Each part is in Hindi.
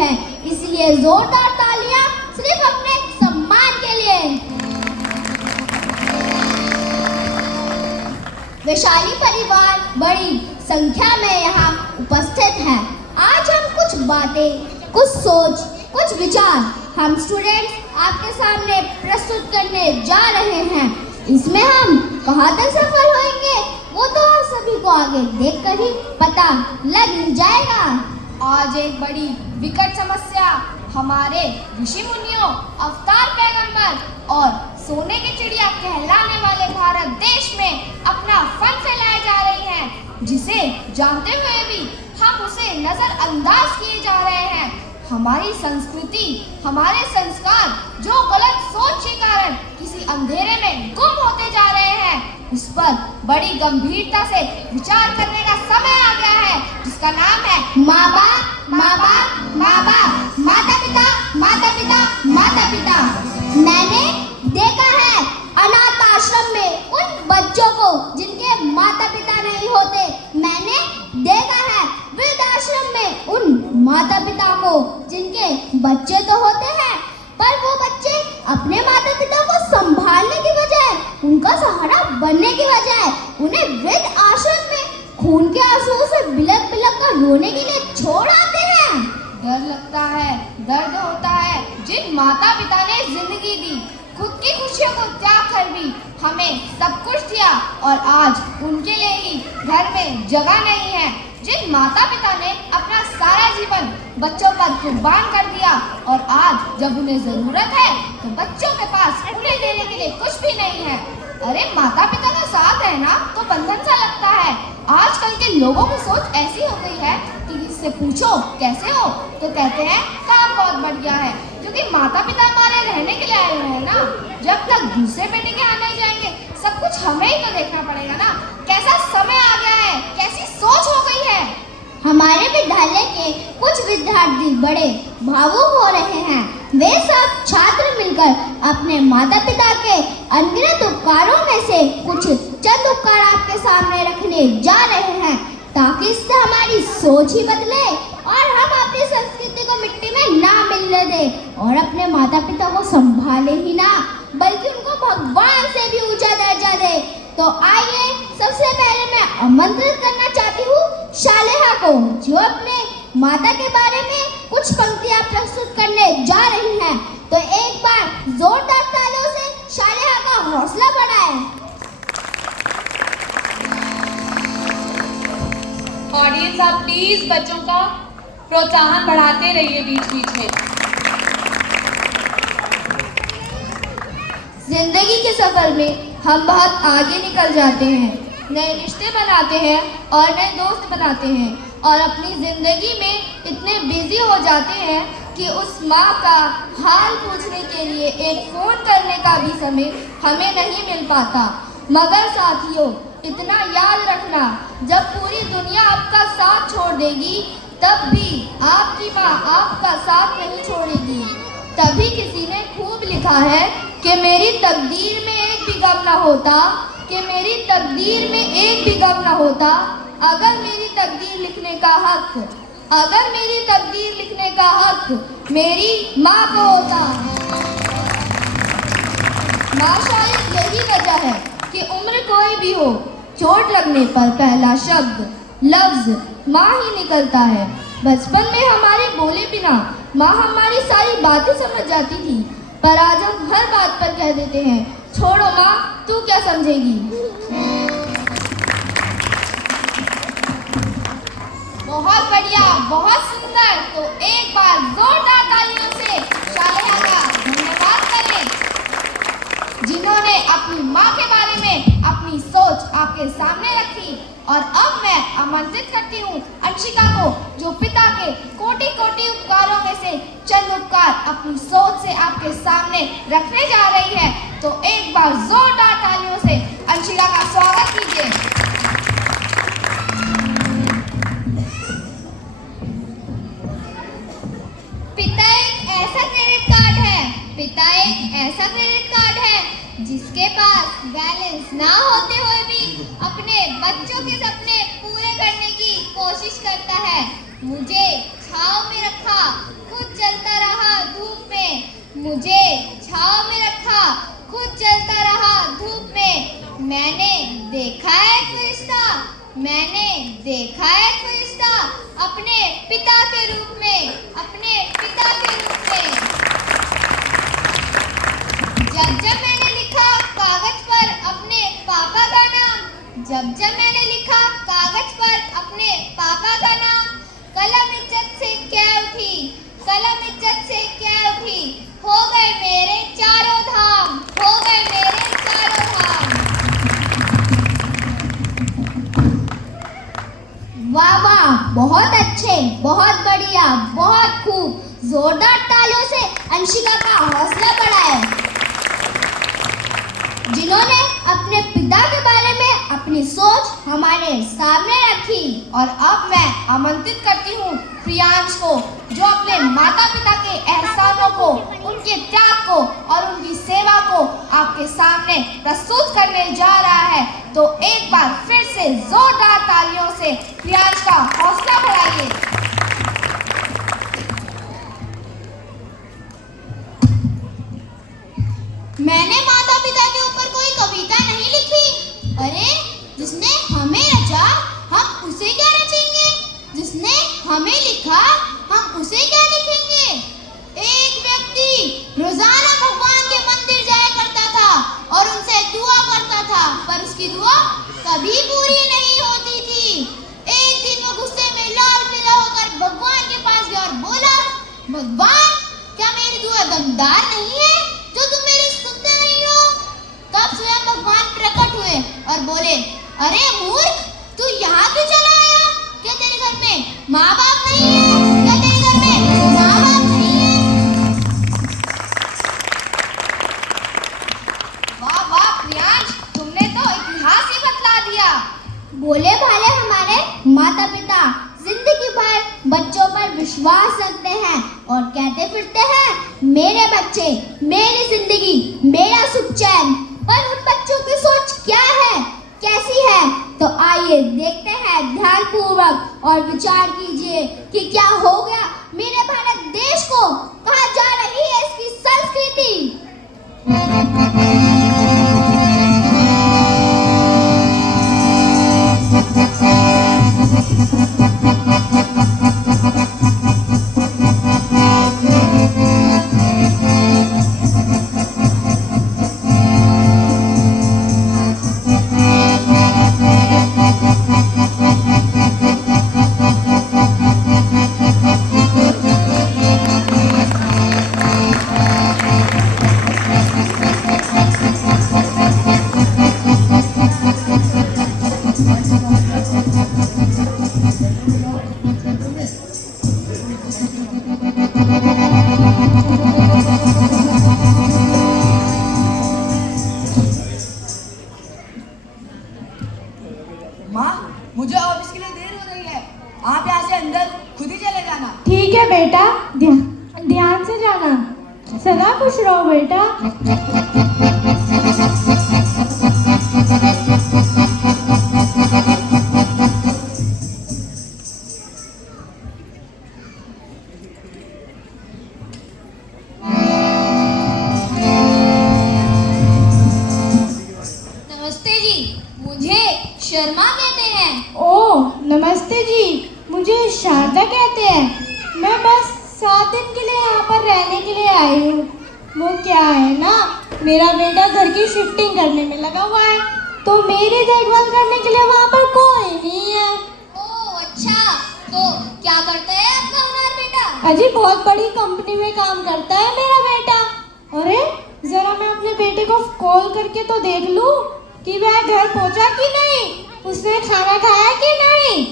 है, इसलिए जोरदार तालियां सिर्फ अपने सम्मान के लिए। वैशाली परिवार बड़ी संख्या में यहाँ उपस्थित है। आज हम कुछ बातें, कुछ सोच, कुछ विचार हम स्टूडेंट्स आपके सामने प्रस्तुत करने जा रहे हैं। इसमें हम कहाँ तक सफल होंगे वो तो आप सभी को आगे देखकर ही पता लग जाएगा। आज एक बड़ी विकट समस्या हमारे ऋषि मुनियों, अवतार पैगंबर और सोने की चिड़िया कहलाने वाले भारत देश में अपना फन फैलाए जा रही है, जिसे जानते हुए भी हम उसे नजरअंदाज किए जा रहे हैं। हमारी संस्कृति, हमारे संस्कार जो गलत सोच के कारण किसी अंधेरे में गुम होते जा रहे हैं, उस पर बड़ी गंभीरता से विचार करने का समय आ गया है, जिसका नाम है माँ बाप, माँ बाप, माँ बाप, माता पिता, माता पिता, माता पिता। मैंने देखा है अनाथ आश्रम में उन बच्चों को जिनके माता पिता नहीं होते। मैंने देखा है वृद्ध आश्रम में उन माता पिता को जिनके बच्चे तो होते हैं, पर वो बच्चे अपने माता पिता को संभालने की बजाय, उनका सहारा बनने की बजाय उन्हें वृद्ध आश्रम में खून के आंसुओं से बिलक बिलक कर रोने के लिए छोड़ आते हैं। डर लगता है, दर्द होता है। जिन माता पिता ने जिंदगी दी, खुद की खुशियों को त्याग कर भी हमें सब कुछ दिया, और आज उनके लिए ही घर में जगह नहीं है। जिन माता पिता ने अपना सारा जीवन बच्चों पर कुर्बान कर दिया, और आज जब उन्हें जरूरत है तो बच्चों के पास उन्हें देने के लिए कुछ भी नहीं है। अरे माता पिता का साथ है ना तो बंधन सा लगता है। आजकल के लोगों की सोच ऐसी हो गई है कि किससे पूछो कैसे हो तो कहते हैं काम बहुत बढ़िया है, क्योंकि माता पिता हमारे रहने के लिए आए हुए हैं ना। जब तक दूसरे बेटे के यहाँ नहीं जाएंगे सब कुछ हमें ही तो देखना पड़ेगा ना। कैसा समय आ गया है, कैसी सोच हो गई है। हमारे विद्यालय के कुछ विद्यार्थी बड़े भावुक हो रहे हैं। वे सब छात्र मिलकर अपने माता पिता के अनगिनत उपकारों में से कुछ चंद उपकार आपके सामने रखने जा रहे हैं, ताकि इससे हमारी सोच ही बदले और हम अपनी संस्कृति को मिट्टी में ना मिलने दें और अपने माता पिता को संभाले ही ना, बल्कि उनको भगवान से भी ऊंचा दर्जा दे। तो आइए सबसे पहले मैं आमंत्रित करना चाहती हूँ शालेहा को, जो अपने माता के बारे में कुछ पंक्तियाँ प्रस्तुत करने जा रही हैं। तो एक बार जोरदार तालियों से शालेहा का हौसला बढ़ाएं। ऑडियंस आप प्लीज बच्चों का प्रोत्साहन बढ़ाते रहिए बीच बीच में। जिंदगी के सफर में हम बहुत आगे निकल जाते हैं, नए रिश्ते बनाते हैं और नए दोस्त बनाते हैं, और अपनी जिंदगी में इतने बिजी हो जाते हैं कि उस माँ का हाल पूछने के लिए एक फोन करने का भी समय हमें नहीं मिल पाता। मगर साथियों, इतना याद रखना, जब पूरी दुनिया आपका साथ छोड़ देगी तब भी आपकी माँ आपका साथ नहीं छोड़ेगी। तभी किसी ने खूब लिखा है कि मेरी तकदीर में एक भी गम ना होता, कि मेरी तकदीर में एक भी गम ना होता, अगर मेरी तकदीर लिखने का हक, अगर मेरी तकदीर लिखने का हक मेरी माँ को होता। माँ शायद यही वजह है कि उम्र कोई भी हो, चोट लगने पर पहला शब्द लफ्ज माँ ही निकलता है। बचपन में हमारे बोले बिना माँ हमारी सारी बातें समझ जाती थी, पर आज हम हर बात पर कह देते हैं छोड़ो माँ, तू क्या समझेगी। बहुत बढ़िया, बहुत सुंदर। तो एक बार जोरदार तालियों से शालेहा का धन्यवाद करें, जिन्होंने अपनी माँ के बारे में अपनी सोच आपके सामने रखी। और अब मैं आमंत्रित करती हूँ अंशिका को, जो पिता के कोटि कोटि उपकारों में से चंद उपकार अपनी सोच से आपके सामने रखने जा रही है। तो एक बार जोरदार तालियों से अंशिका का स्वागत कीजिए। पिता एक ऐसा क्रेडिट कार्ड है, पिता एक ऐसा क्रेडिट कार्ड है जिसके पास बैलेंस ना होते हुए भी अपने बच्चों के सपने पूरे करने की कोशिश करता है। मुझे छांव में रखा, मुझे छांव में रखा, खुद चलता रहा धूप में। मैंने देखा है एक फरिश्ता, मैंने देखा है एक फरिश्ता अपने पिता के रूप में, अपने पिता के रूप में। जब जब मैंने लिखा कागज पर अपने पापा का नाम, जब जब मैंने लिखा कागज पर अपने पापा का नाम, कलम इज्जत से क्या उठी, कलम इज्जत से क्या उठी। हो गए मेरे चारों धाम, हो गए मेरे चारों धाम। वाह वाह, बहुत अच्छे, बहुत बढ़िया, बहुत खूब। जोरदार तालियों से अंशिका का हौसला बढ़ाए। जिन्होंने अपने पिता के बारे में अपनी सोच हमारे सामने रखी। और अब मैं आमंत्रित करती हूँ प्रियांश को, जो अपने माता पिता के एहसानों को, उनके त्याग को और उनकी सेवा को आपके सामने प्रस्तुत करने जा रहा है। तो एक बार फिर से जोरदार तालियों से प्रियांश का हौसला बढ़ाइए। मैंने माता पिता के ऊपर कोई कविता नहीं लिखी। अरे, जिसने हमें रचा हम उसे क्या रचेंगे, जिसने हमें लिखा हम उसे क्या लिखेंगे। एक व्यक्ति रोजाना भगवान के मंदिर जाया करता था और उनसे दुआ करता था, पर उसकी दुआ कभी पूरी नहीं होती थी। एक दिन वो गुस्से में लाल पीला होकर भगवान के पास गया और बोला, भगवान, क्या मेरी दुआ दमदार नहीं है जो तुम मेरी सुनते नहीं हो। तब स्वयं भगवान प्रकट हुए और बोले, अरे मूर्ख, तू यहाँ क्यों चला आया? क्या तेरे घर में माँ बाप नहीं है? क्या तेरे घर में माँ बाप नहीं है? वाह वाह प्रियांश, तुमने तो इतिहास ही बतला दिया। बोले भाले हमारे माता पिता जिंदगी भर बच्चों पर विश्वास रखते हैं और कहते फिरते हैं, मेरे बच्चे, मेरी जिंदगी, मेरा सुख चैन। पर उन बच्चों की सोच क्या है, कैसी है? तो आइए देखते हैं ध्यानपूर्वक और विचार कीजिए कि क्या हो गया मेरे भारत देश को, कहाँ जा रही है इसकी संस्कृति। माँ, मुझे ऑफिस के लिए देर हो रही है। आप यहाँ से अंदर खुद ही चले जाना। ठीक है बेटा, ध्यान से जाना। सदा खुश रहो बेटा। नमस्ते जी, मुझे शर्मा कहते हैं। ओह नमस्ते जी, मुझे शारदा कहते हैं। मैं बस 7 दिन के लिए यहाँ पर रहने के लिए आई हूँ। वो क्या है ना, मेरा बेटा घर की शिफ्टिंग करने में लगा हुआ है, तो मेरी देखभाल करने के लिए वहाँ पर कोई नहीं है। ओह अच्छा, तो क्या करता है आपका हुनर बेटा? अजी बहुत बड़ी कंपनी में काम करता है मेरा बेटा। अरे जरा मैं अपने बेटे को कॉल करके तो देख लूं कि वह घर पहुंचा कि नहीं, उसने खाना खाया कि नहीं।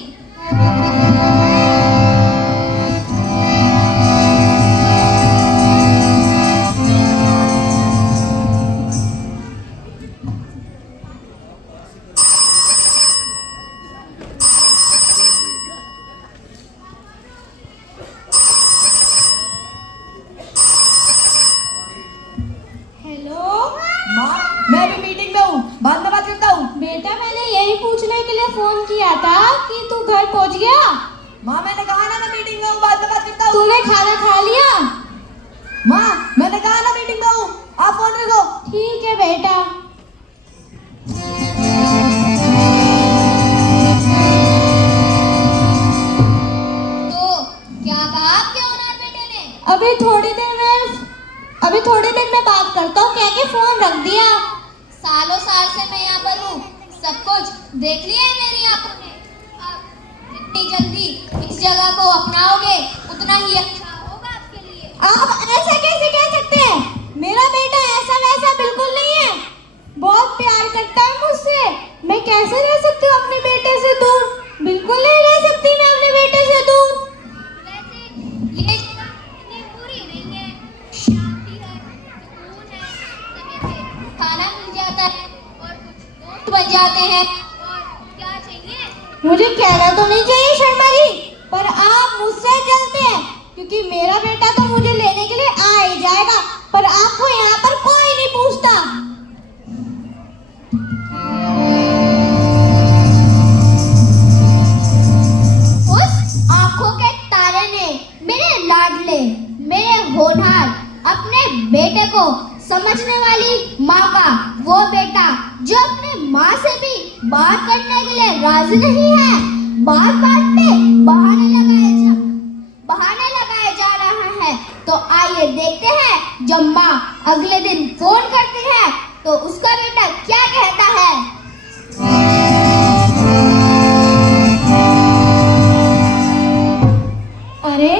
माँ, मैं अभी मीटिंग में हूँ, बाद में बात करता हूँ। बेटा मैंने यही पूछने के लिए फोन किया था कि तू घर पहुंच गया। माँ, मैंने कहा ना मैं मीटिंग में हूँ, बाद में बात करता हूँ। तूने खाना खा लिया? माँ मैंने कहा ना मीटिंग में हूँ, आप फोन रखो। ठीक है बेटा। तो क्या कहा आपके होनहार बेटे ने? अभी थोड़ी देर में बात करता हूँ कह के फोन रख दिया। सालों साल से मैं यहाँ पर हूँ, सब कुछ देख लिया है मेरी आंखों ने। अब जितनी जल्दी इस जगह को अपनाओगे उतना ही अच्छा होगा आपके लिए। आप ऐसा कैसे कह सकते हैं? मेरा बेटा ऐसा वैसा बिल्कुल नहीं है, बहुत प्यार करता है मुझसे। मैं कैसे रह सकती हूँ अपने बेटे से दूर? बिल्कुल नहीं रह सकती मैं अपने बेटे से दूर। वैसे ये जगह इतनी बुरी नहीं है, शांति है, सुकून है, समय पे खाना मिल जाता है और कुछ दोस्त बन जाते हैं। और क्या चाहिए? मुझे कहना तो नहीं चाहिए शर्मा जी, पर आप मुझसे चलते हैं क्योंकि मेरा बेटा तो मुझे लेने के लिए आ ही जाएगा, पर आपको यहाँ पर कोई नहीं पूछता। उस आंखों के तारे ने मेरे लाडले, मेरे होनहार अपने बेटे को समझने वाली माँ का वो बेटा जो अपने माँ से भी बात करने के लिए राजी नहीं है, बात बात पे बहाने लगाए जा रहा है। तो आइए देखते हैं जब माँ अगले दिन फोन करती है तो उसका बेटा क्या कहता है। अरे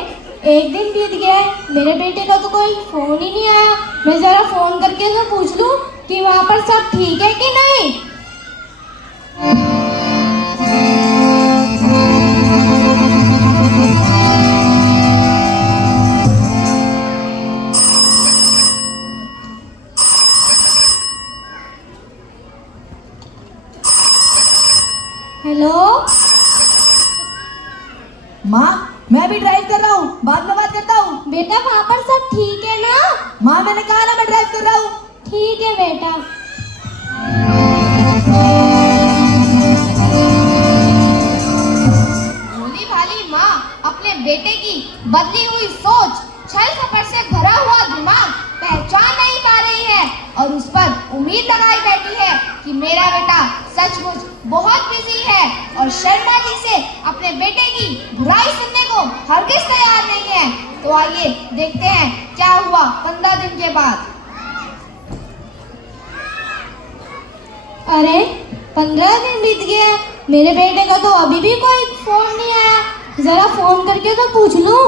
एक दिन बीत गया है, मेरे बेटे का तो कोई फोन ही नहीं आया। मैं जरा फोन करके तो पूछ लूं कि वहाँ पर सब ठीक है कि नहीं। हेलो माँ मैं भी ड्राइव कर रहा हूँ, बाद में बात करता हूँ। बेटा, वहाँ पर सब ठीक है ना? माँ मैंने कहा ना मैं ड्राइव कर रहा हूँ। ठीक है बेटा। भोली भाली माँ अपने बेटे की बदली हुई सोच, छल कपट से भरा हुआ दिमाग पहचान नहीं पा रही है और उस पर उम्मीद लगाई बैठी है कि मेरा बेटा सचमुच बहुत बिजी है और शर्मा जी से अपने बेटे की बुराई सुनने को हरगिज तैयार नहीं है। तो आइए देखते हैं क्या हुआ 15 दिन के बाद। अरे 15 दिन बीत गया, मेरे बेटे का तो अभी भी कोई फोन नहीं आया। जरा फोन करके तो पूछ लूं।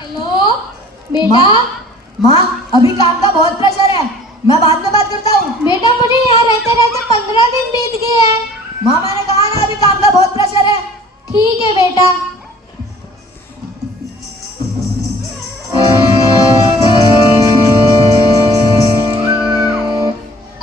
हेलो बेटा। माँ अभी काम का बहुत प्रेशर है, मैं बाद में बात करता हूँ। बेटा, मुझे यहाँ रहते रहते 15 दिन बीत गए हैं। माँ मैंने कहा ना अभी काम का बहुत प्रेशर है। ठीक है बेटा।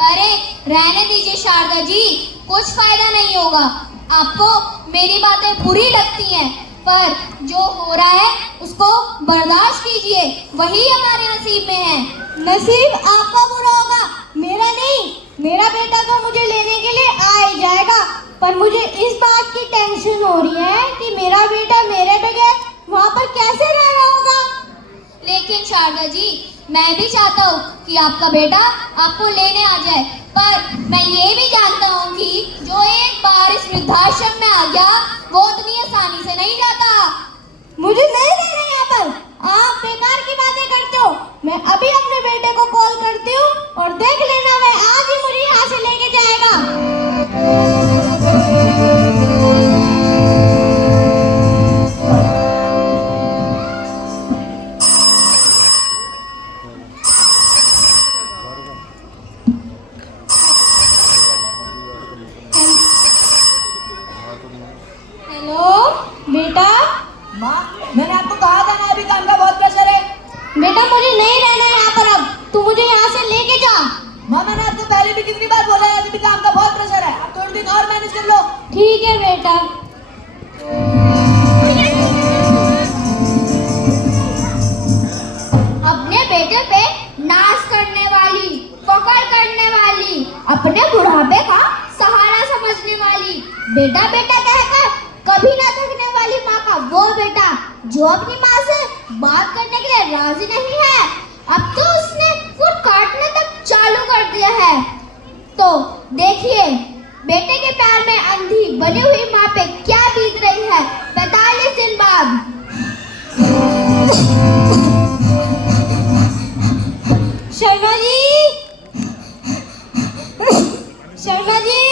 अरे रहने दीजिए शारदा जी, कुछ फायदा नहीं होगा। आपको मेरी बातें बुरी लगती हैं, पर जो हो रहा है उसको बर्दाश्त कीजिए, वही हमारे नसीब में है। नसीब आपका बुरा होगा, मेरा नहीं। मेरा बेटा तो मुझे लेने के लिए आ ही जाएगा, पर मुझे इस बात की टेंशन हो रही है कि मेरा बेटा मेरे बगैर वहाँ पर कैसे रह रहा होगा। लेकिन शारदा जी, मैं भी चाहता हूँ कि आपका बेटा आपको लेने आ जाए, पर मैं ये भी जानता हूँ कि जो एक बार इस वृद्धाश्रम में आ गया वो इतनी आसानी से नहीं जाता। मुझे नहीं रहना यहाँ पर, आप बेकार की बातें करते हो। मैं अभी अपने बेटे को कॉल करती हूँ और देख लेना, मैं आज ही मुझे यहाँ से लेके जाएगा। हेलो बेटा। माँ मैंने आपको कहा था ना अभी काम का बहुत प्रेशर है। बेटा, मुझे नहीं रहना है यहाँ पर अब, तू मुझे यहाँ से लेके जा। माँ मैंने आपको पहले भी कितनी बार बोला है अभी भी काम का बहुत प्रेशर है, आप थोड़े दिन और मैनेज कर लो। ठीक है बेटा। अपने बेटे पे नाश करने वाली, पकड़ करने वाली अपने बुढ़ापे का सहारा समझने वाली, बेटा बेटा कहकर कभी ना थकने वाली माँ का वो बेटा जो अपनी माँ से बात करने के लिए राजी नहीं है। अब तो उसने फुट काटने तक चालू कर दिया है। तो देखिए बेटे के पैर में अंधी बनी हुई माँ पे क्या बीत रही है 45 दिन बाद। शर्मा जी, शर्मा जी,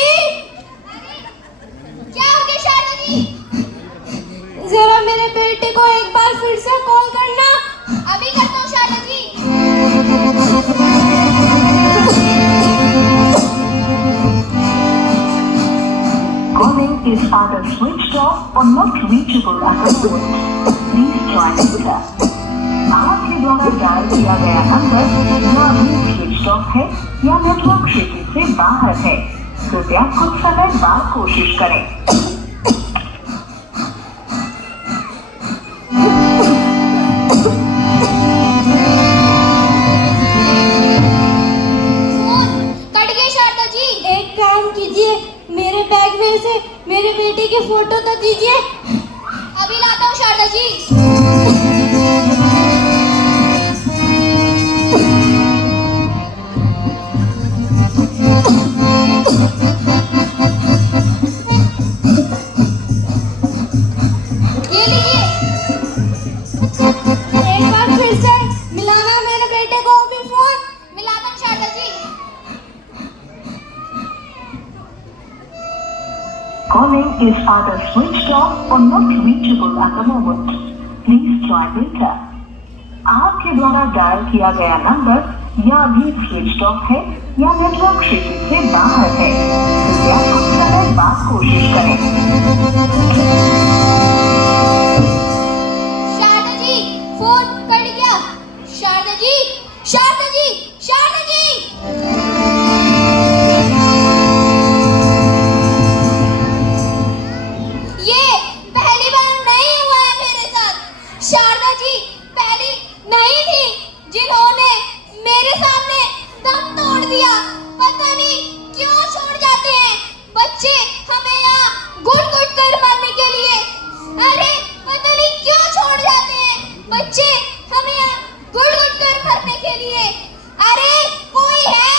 क्या हो गया शारदा जी? जरा मेरे बेटे को एक बार फिर से कॉल करना। अभी करता हूँ Sharda ji. Calling is either switched off or not reachable at the moment. Please try later. आपके द्वारा डायल किया गया नंबर या अभी स्विच ऑफ है या नेटवर्क क्षेत्र से बाहर है। कृपया कुछ समय बाद कोशिश करें। कट गई शारदा जी। एक काम कीजिए, मेरे बैग में से मेरे बेटे की फोटो तो दीजिए। अभी लाता हूँ शारदा जी। ये लीजिए। एक बार फिर से मिलाना मेरे बेटे को भी फोन। मिलाता हूँ Sharda ji. Calling is either switched off or not reachable at the moment. Please try later. आपके द्वारा डायल किया गया नंबर या अभी स्विच ऑफ है या नेटवर्क क्षेत्र से बाहर है। कृपया कुछ समय बाद कोशिश करें। शारदा जी फोन कट गया। शारदा जी, शारदा जी, शारदा जी। ये पहली बार नहीं हुआ है मेरे साथ। शारदा जी पहली नहीं थी जिन्होंने मेरे सामने दम तोड़ दिया। पता नहीं क्यों छोड़ जाते हैं बच्चे हमें यहाँ घुट-घुट कर मरने के लिए। अरे पता नहीं क्यों छोड़ जाते हैं बच्चे हमें यहाँ घुट-घुट कर मरने के लिए। अरे कोई है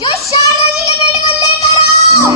जो शारदा जी के बेटे को लेकर आओ।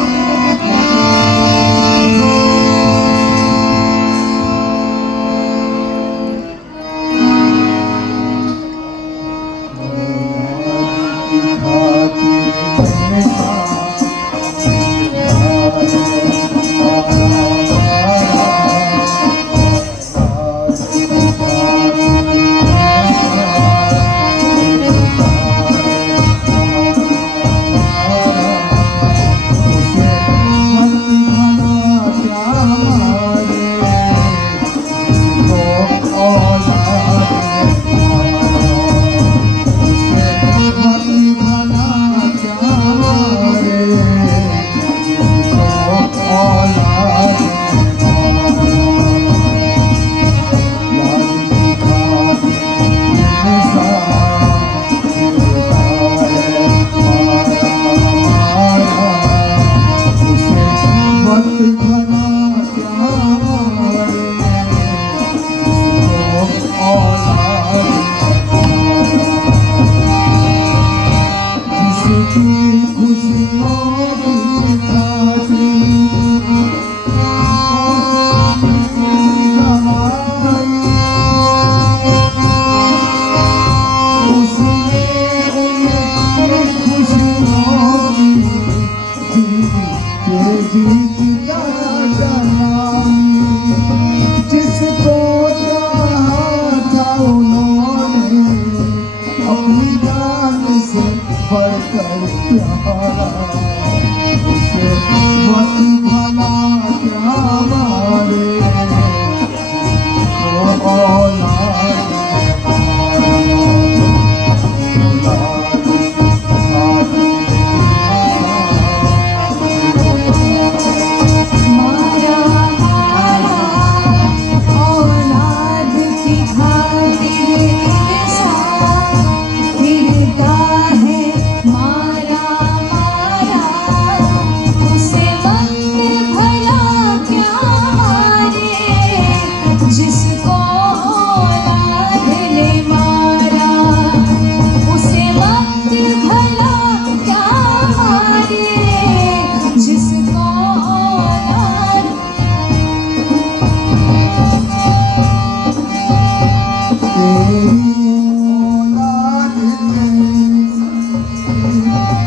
मारा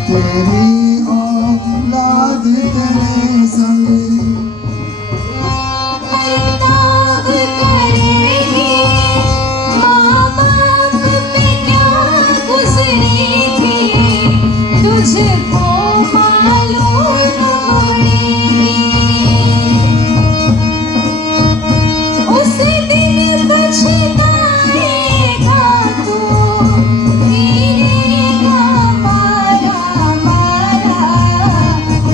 तेरी औलाद तेरे संग दाग करेगी माँ बाप पे क्या गुजरी थी तुझको मालूम पड़ेगी उस दिन पछताएगा तू गिरेगा मारा मारा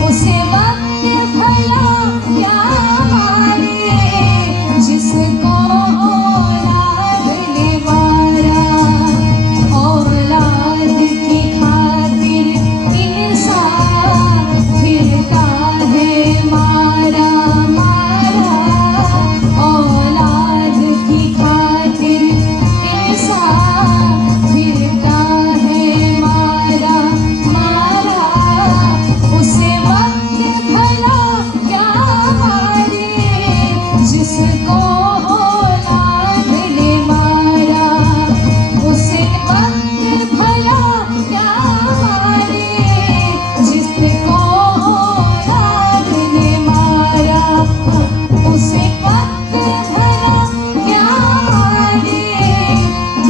उस वक्त भला क्या मारे जिसको औलाद ने मारा औलाद की खातिर इंसान फिरता है मारा मारा औलाद की खातिर इंसान फिरता है मारा मारा उसे वक्त भला क्या मारे जिसको औलाद ने मारा उसे वक्त भला क्या मारे जिसको औलाद ने मारा उसे वक्त भला क्या मारे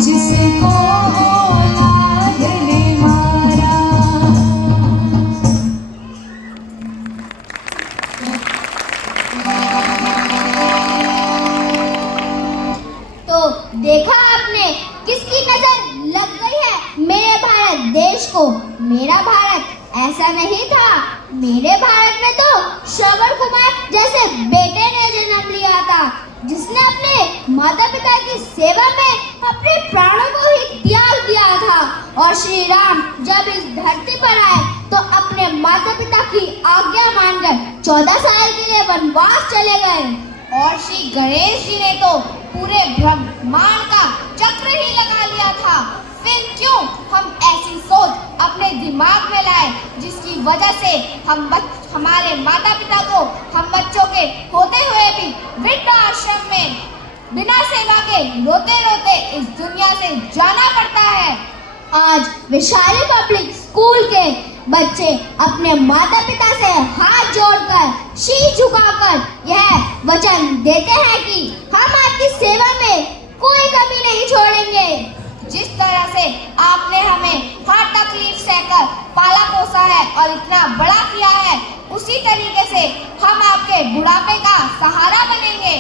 जिसको औलाद ने मारा तो देखा आपने किसकी नजर लग गई है मेरे भारत देश को। मेरा भारत ऐसा नहीं था। मेरे भारत में तो श्रवण कुमार जैसे बेटे ने जन्म लिया था जिसने अपने माता पिता की सेवा में अपने प्राणों को ही त्याग दिया था। और श्री राम जब इस धरती पर आए तो अपने माता पिता की आज्ञा मानकर 14 साल के लिए वनवास चले गए। और श्री गणेश जी ने तो पूरे ब्रह्मांड का चक्र ही लगा लिया था। फिर क्यों हम ऐसी सोच अपने दिमाग में लाए जिसकी वजह से हमारे माता पिता को हम बच्चों के होते हुए भी वृद्धाश्रम में बिना सेवा के रोते रोते इस दुनिया से जाना पड़ता है। आज वैशाली पब्लिक स्कूल के बच्चे अपने माता पिता से हाथ जोड़कर शीश झुकाकर यह वचन देते हैं कि हम आपकी सेवा में कोई कमी नहीं छोड़ेंगे। जिस तरह से आपने हमें हर तकलीफ सहकर पाला पोसा है और इतना बड़ा किया है उसी तरीके से हम आपके बुढ़ापे का सहारा बनेंगे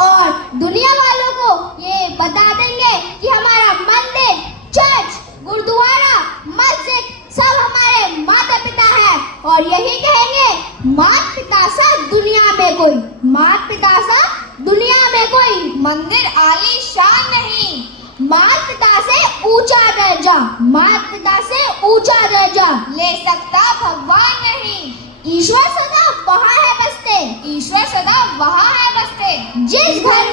और दुनिया वालों को ये बता देंगे कि हमारा मंदिर, चर्च, गुरुद्वारा, मस्जिद सब हमारे माता पिता है। और यही कहेंगे मात पिता सा दुनिया में कोई, मात पिता सा दुनिया में कोई। मंदिर आली शान नहीं, मात पिता से ऊंचा दर्जा, मात पिता से ऊंचा दर्जा ले सकता भगवान नहीं। ईश्वर सदा वहाँ है बसते, ईश्वर सदा वहाँ है बसते। जिस घर